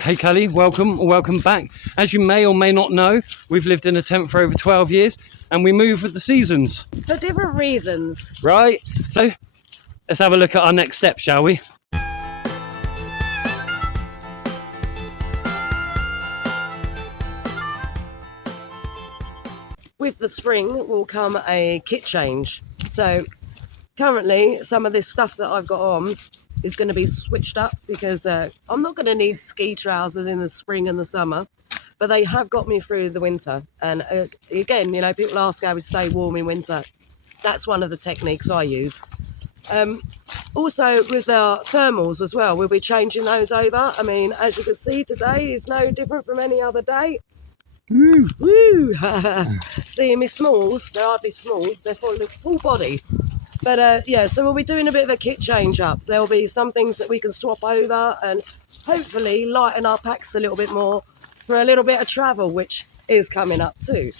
Hey Kelly, welcome back. As you may or may not know, we've lived in a tent for over 12 years and we move with the seasons. For different reasons. Right, so let's have a look at our next step, shall we? With the spring will come a kit change. So currently some of this stuff that I've got on is going to be switched up because I'm not going to need ski trousers in the spring and the summer, but they have got me through the winter. And again, you know, people ask how we stay warm in winter. That's one of the techniques I use. Also with our thermals as well, we'll be changing those over. I mean, as you can see, today is no different from any other day. Woo! Woo! Seeing me smalls, they're hardly small, they're full body. But yeah, so we'll be doing a bit of a kit change up. There'll be some things that we can swap over and hopefully lighten our packs a little bit more for a little bit of travel, which is coming up too.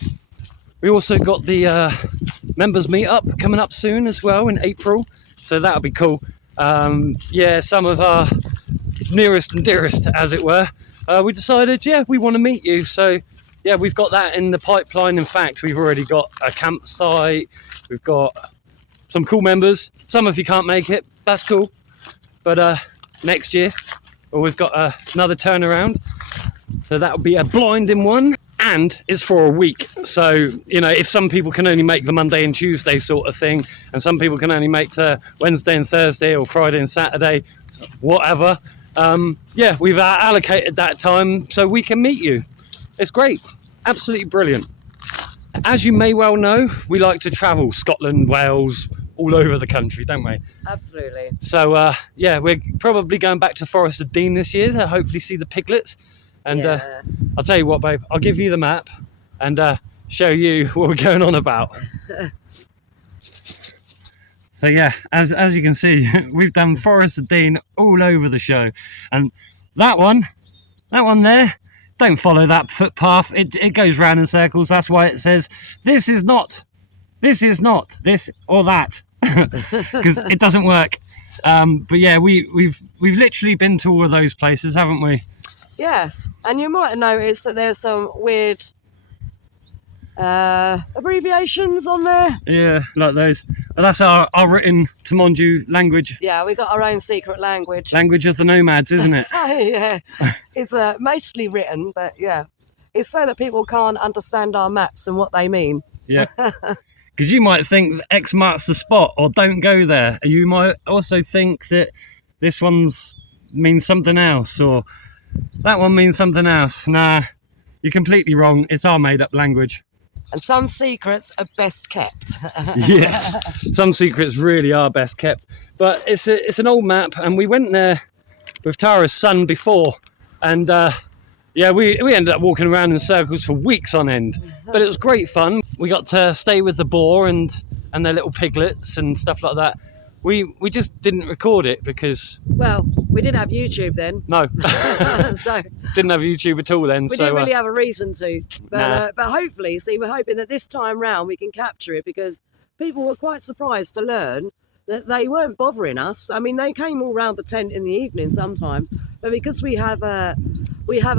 We also got the members meetup coming up soon as well in April, so that'll be cool. Yeah, some of our nearest and dearest, as it were, we decided, yeah, we want to meet you. So yeah, we've got that in the pipeline. In fact, we've already got a campsite, we've got some cool members. Some of you can't make it, that's cool. But next year, always got another turnaround. So that'll be a blinding one. And it's for a week. So, you know, if some people can only make the Monday and Tuesday sort of thing, and some people can only make the Wednesday and Thursday or Friday and Saturday, whatever. Yeah, we've allocated that time so we can meet you. It's great. Absolutely brilliant. As you may well know, we like to travel Scotland, Wales, all over the country, don't we? Absolutely. So, yeah, we're probably going back to Forest of Dean this year to hopefully see the piglets. And Yeah. I'll tell you what, babe, I'll give you the map and show you what we're going on about. So, yeah, as you can see, we've done Forest of Dean all over the show. And that one there, don't follow that footpath. It goes round in circles. That's why it says, this is not, this or that. Because it doesn't work. But yeah, we've literally been to all of those places, haven't we? Yes, and you might have noticed that there's some weird abbreviations on there. Yeah, like those. Well, that's our written Tamonju language. Yeah, we got our own secret language. Language of the Nomads, isn't it? Yeah, it's mostly written, but yeah, it's so that people can't understand our maps and what they mean. Yeah. Because you might think that X marks the spot or don't go there. You might also think that this one's means something else or that one means something else. Nah, you're completely wrong. It's our made-up language. And some secrets are best kept. Yeah, some secrets really are best kept. But it's an old map, and we went there with Tara's son before, and yeah, we ended up walking around in circles for weeks on end. But it was great fun. We got to stay with the boar and their little piglets and stuff like that. We just didn't record it because... Well, we didn't have YouTube then. No. So didn't have YouTube at all then. we didn't really have a reason to. But, but hopefully, see, we're hoping that this time round we can capture it because people were quite surprised to learn that they weren't bothering us. I mean, they came all round the tent in the evening sometimes, but because we have a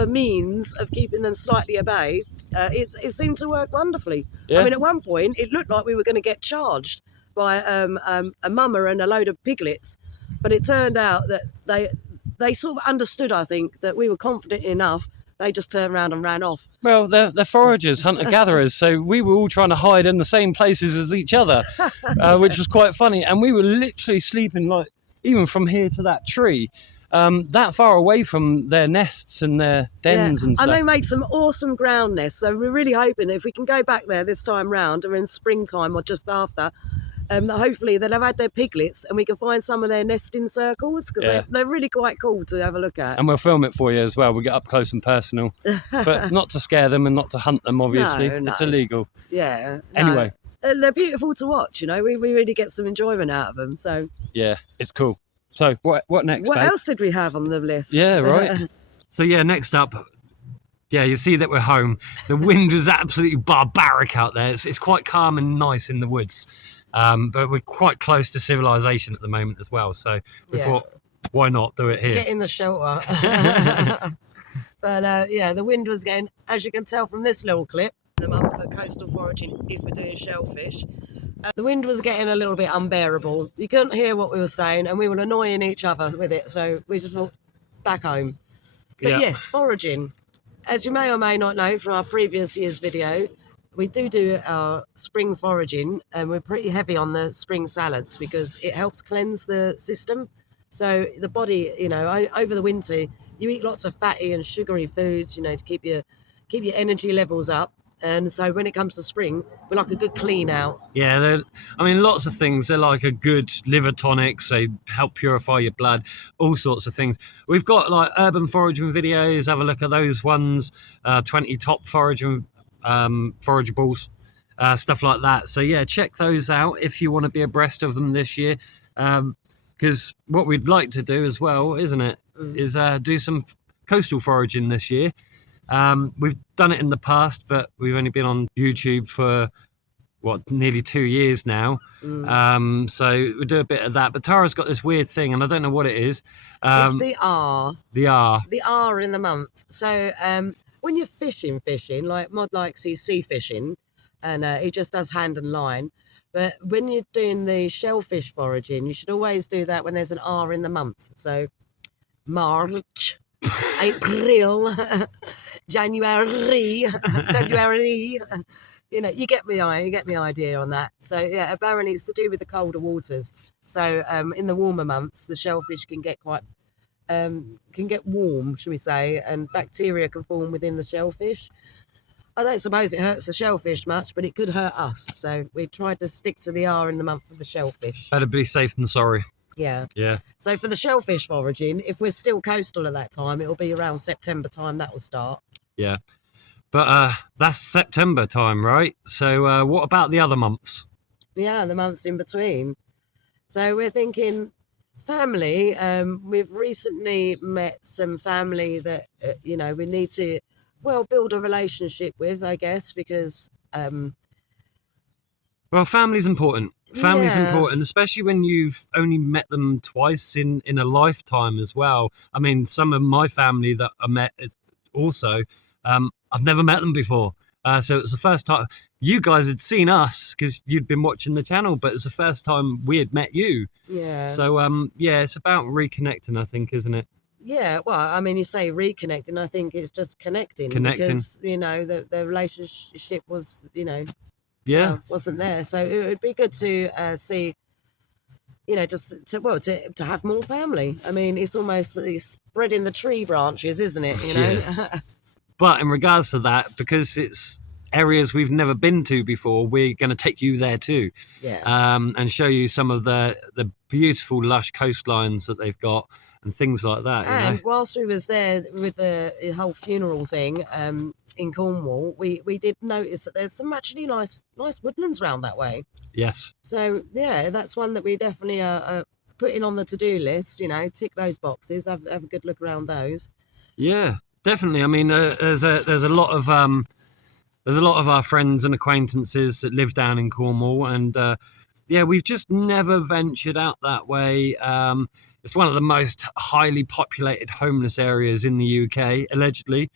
means of keeping them slightly at bay, it seemed to work wonderfully. Yeah. I mean, at one point, it looked like we were going to get charged by a mama and a load of piglets, but it turned out that they sort of understood, I think, that we were confident enough. They just turned around and ran off. Well, they're foragers, hunter-gatherers, so we were all trying to hide in the same places as each other, which was quite funny. And we were literally sleeping, like, even from here to that tree, that far away from their nests and their dens and stuff. And they made some awesome ground nests, so we're really hoping that if we can go back there this time round, or in springtime or just after, that hopefully they'll have had their piglets and we can find some of their nesting circles because they're really quite cool to have a look at. And we'll film it for you as well. We'll get up close and personal. But not to scare them and not to hunt them, obviously. No. It's illegal. Yeah. Anyway. They're beautiful to watch, you know. We really get some enjoyment out of them. So Yeah, it's cool. So what next, what babe? else did we have on the list? Yeah, right. So yeah, next up, yeah, you see that we're home. The wind was absolutely barbaric out there. It's quite calm and nice in the woods. But we're quite close to civilization at the moment as well. So we thought, why not do it here? Get in the shelter. But yeah, the wind was getting, as you can tell from this little clip, the month for coastal foraging, if we're doing shellfish, the wind was getting a little bit unbearable. You couldn't hear what we were saying, and we were annoying each other with it. So we just thought, back home. But yes, foraging. As you may or may not know from our previous year's video, we do our spring foraging, and we're pretty heavy on the spring salads because it helps cleanse the system. So the body, over the winter, you eat lots of fatty and sugary foods, to keep your energy levels up. And so when it comes to spring, we like a good clean out. Yeah, lots of things. They're like a good liver tonic, so help purify your blood, all sorts of things. We've got like urban foraging videos. Have a look at those ones. 20 top foraging forageables, stuff like that. So yeah, check those out if you want to be abreast of them this year. Because what we'd like to do as well, isn't it, is do some coastal foraging this year. We've done it in the past, but we've only been on YouTube for nearly 2 years now. So we do a bit of that. But Tara's got this weird thing, and I don't know what it is. It's the R. The R. The R in the month. So when you're fishing, like Mod likes his sea fishing, and he just does hand and line. But when you're doing the shellfish foraging, you should always do that when there's an R in the month. So March, April, January, February. You get me idea on that. So yeah, apparently it's to do with the colder waters. So in the warmer months, the shellfish can get quite warm, shall we say, and bacteria can form within the shellfish. I don't suppose it hurts the shellfish much, but it could hurt us. So we tried to stick to the R in the month for the shellfish. Better be safe than sorry. Yeah. Yeah. So for the shellfish foraging, if we're still coastal at that time, it'll be around September time that will start. Yeah. But that's September time, right? So what about the other months? Yeah, the months in between. So we're thinking family. We've recently met some family that, we need to, build a relationship with, I guess, because... Well, family's important. Family's Yeah. important, especially when you've only met them twice in a lifetime as well. I mean, some of my family that I met also, I've never met them before. So it was the first time you guys had seen us because you'd been watching the channel, but it's the first time we had met you. Yeah. So, yeah, it's about reconnecting, I think, isn't it? Yeah, well, I mean, you say reconnecting, I think it's just connecting. Connecting. Because, the relationship was, Yeah. wasn't there. So it would be good to see, just to have more family. I mean, it's almost spreading the tree branches, isn't it? Yeah. But in regards to that, because it's areas we've never been to before, we're going to take you there too. Yeah. And show you some of the beautiful lush coastlines that they've got and things like that. And whilst we was there with the whole funeral thing in Cornwall, we did notice that there's some actually nice woodlands around that way. Yes. So yeah, that's one that we definitely are putting on the to-do list. Tick those boxes. Have a good look around those. Yeah, definitely. I mean, there's a lot of our friends and acquaintances that live down in Cornwall, and yeah, we've just never ventured out that way. It's one of the most highly populated homeless areas in the UK, allegedly.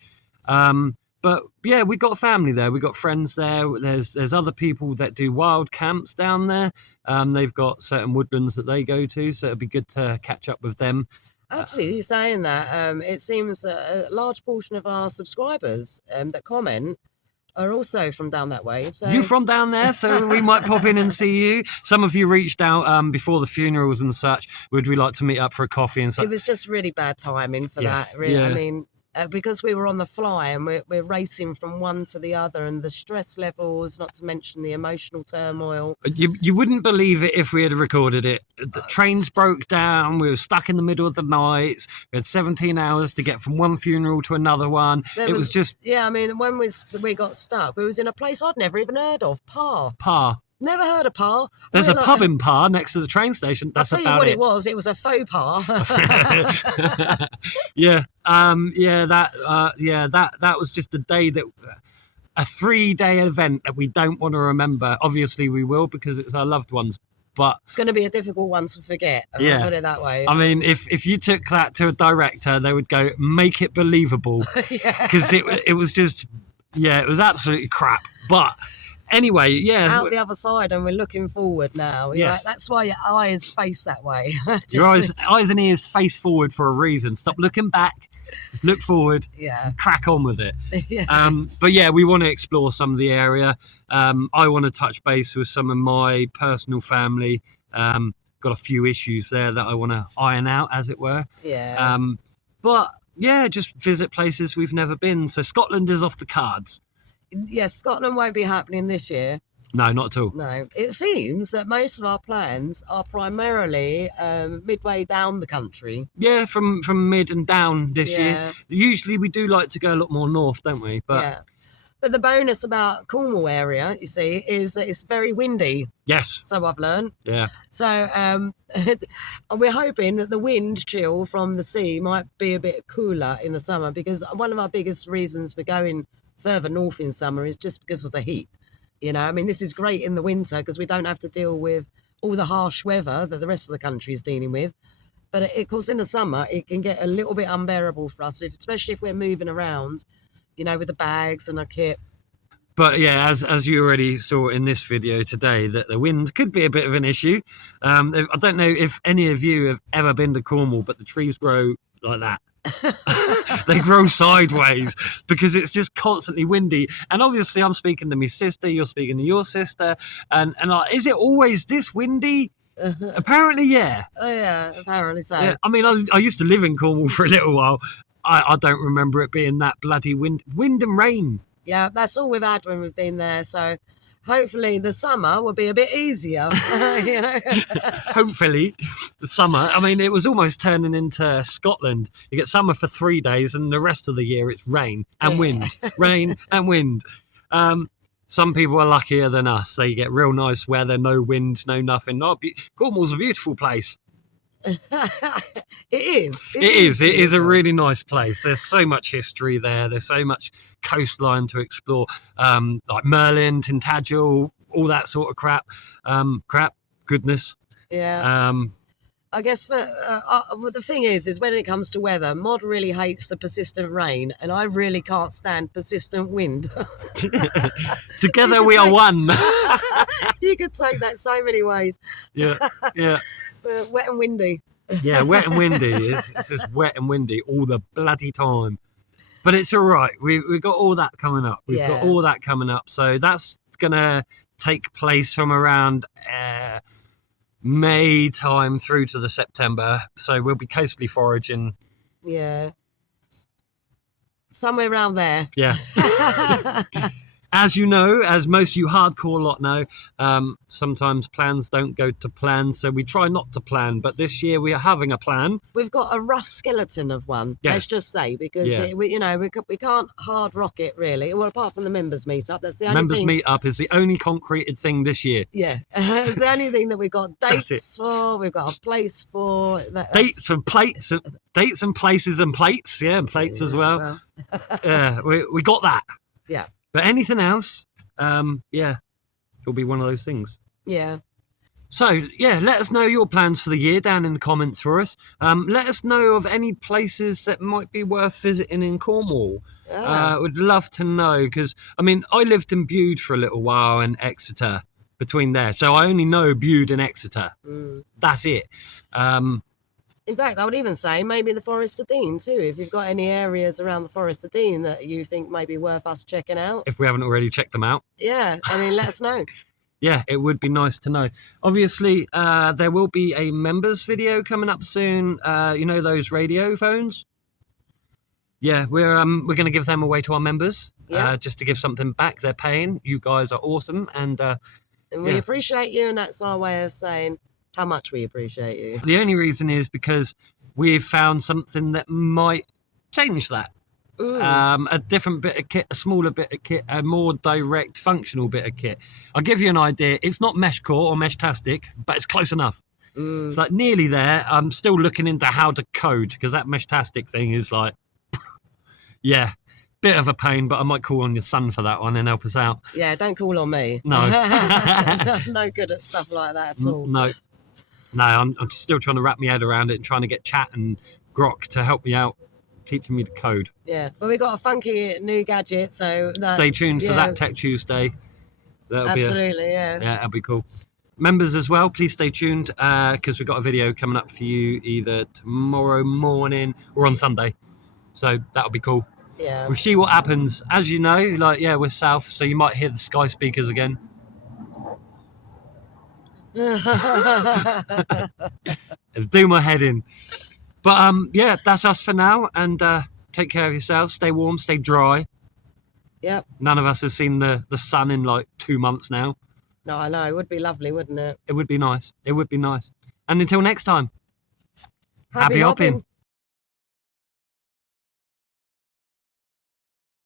But yeah, we got family there. We got friends there. There's other people that do wild camps down there. They've got certain woodlands that they go to, so it'd be good to catch up with them. Actually, you saying that, it seems a large portion of our subscribers that comment are also from down that way. So... You from down there, so we might pop in and see you. Some of you reached out before the funerals and such. Would we like to meet up for a coffee and such? It was just really bad timing for that, really. Yeah. I mean, because we were on the fly and we're racing from one to the other, and the stress levels, not to mention the emotional turmoil. You wouldn't believe it if we had recorded it. The trains broke down. We were stuck in the middle of the night. We had 17 hours to get from one funeral to another one. It was just... Yeah, I mean, when we got stuck, we was in a place I'd never even heard of, Par. Never heard of Par. There's a pub in Par next to the train station. That's I'll tell you what it was. It was a faux Par. Yeah. That was just a day that... A 3-day event that we don't want to remember. Obviously, we will, because it's our loved ones. but It's going to be a difficult one to forget. Yeah. I'll put it that way. I mean, if you took that to a director, they would go, make it believable, because it was just, yeah, it was absolutely crap. But anyway, yeah, Out the other side, and we're looking forward now. Yes. Right? That's why your eyes face that way. your eyes and ears face forward for a reason. Stop looking back, look forward, Yeah. crack on with it. Yeah. But yeah, we want to explore some of the area. I want to touch base with some of my personal family. Got a few issues there that I want to iron out, as it were. Yeah. But yeah, just visit places we've never been. So Scotland is off the cards. Yes, Scotland won't be happening this year. No, not at all. No. It seems that most of our plans are primarily midway down the country. Yeah, from mid and down this Yeah. year. Usually we do like to go a lot more north, don't we? But Yeah. But the bonus about Cornwall area, you see, is that it's very windy. yes, So I've learned. yeah. So we're hoping that the wind chill from the sea might be a bit cooler in the summer, because one of our biggest reasons for going further north in summer is just because of the heat. You know, I mean, this is great in the winter because we don't have to deal with all the harsh weather that the rest of the country is dealing with. But of course, in the summer, it can get a little bit unbearable for us, especially if we're moving around, you know, with the bags and our kit. But yeah, as you already saw in this video today, that the wind could be a bit of an issue. I don't know if any of you have ever been to Cornwall, but the trees grow like that. They grow sideways because it's just constantly windy. And obviously I'm speaking to my sister, you're speaking to your sister, and like, is it always this windy? Apparently, yeah. Oh, yeah, apparently so. Yeah. I mean, I used to live in Cornwall for a little while. I don't remember it being that bloody wind and rain. Yeah, that's all we've had when we've been there. So hopefully the summer will be a bit easier, you know. Hopefully the summer. I mean, it was almost turning into Scotland. You get summer for 3 days and the rest of the year it's rain and wind, rain and wind. Some people are luckier than us. They get real nice weather, no wind, no nothing. Cornwall's a beautiful place. It is a really nice place. There's so much history there. There's so much coastline to explore, like Merlin, Tintagel, all that sort of crap. Goodness. Yeah. I guess well, the thing is when it comes to weather, Mod really hates the persistent rain, and I really can't stand persistent wind. Together we are one. You could take that so many ways. Yeah. Wet and windy. Yeah, wet and windy. It's just wet and windy all the bloody time. But it's all right. We've got all that coming up. We've got all that coming up. So that's going to take place from around May time through to the September. So we'll be coastally foraging. Yeah. Somewhere around there. Yeah. As you know, as most of you hardcore lot know, sometimes plans don't go to plan, so we try not to plan. But this year we are having a plan. We've got a rough skeleton of one, let's just say, because we can't hard rock it really. Well, apart from the members meetup, that's the only members thing. Meetup is the only concreted thing this year. Yeah, it's the only thing that we've got dates for. We've got a place for dates and plates, dates and places and plates. Yeah, and plates as well. Yeah, we got that. Yeah. But anything else, it'll be one of those things. Yeah. So, yeah, let us know your plans for the year down in the comments for us. Let us know of any places that might be worth visiting in Cornwall. Would love to know, because, I mean, I lived in Bude for a little while and Exeter, between there. So I only know Bude and Exeter. That's it. In fact, I would even say maybe the Forest of Dean too, if you've got any areas around the Forest of Dean that you think may be worth us checking out. If we haven't already checked them out. Yeah, I mean, let us know. Yeah, it would be nice to know. Obviously, there will be a members video coming up soon. You know those radio phones? Yeah, we're going to give them away to our members, just to give something back. They're paying. You guys are awesome, and we appreciate you, and that's our way of saying how much we appreciate you. The only reason is because we've found something that might change that. A different bit of kit, a smaller bit of kit, a more direct functional bit of kit. I'll give you an idea. It's not mesh core or mesh-tastic, but it's close enough. It's like nearly there. I'm still looking into how to code, because that mesh-tastic thing is like, yeah. bit of a pain, but I might call on your son for that one and help us out. Yeah, don't call on me. No. No good at stuff like that at all. No, I'm still trying to wrap my head around it and trying to get Chat and Grok to help me out, teaching me the code. Yeah, but we got a funky new gadget, so Stay tuned for that Tech Tuesday. Absolutely, yeah, that'll be cool. Members as well, please stay tuned because we've got a video coming up for you either tomorrow morning or on Sunday. So that'll be cool. Yeah. We'll see what happens. As you know, like, yeah, we're south, so you might hear the Sky speakers again. It'll do my head in. But yeah, that's us for now. And take care of yourselves. Stay warm, stay dry. Yep. None of us has seen the sun in like 2 months now. No, I know. It would be lovely, wouldn't it? It would be nice. It would be nice. And until next time, happy hopping.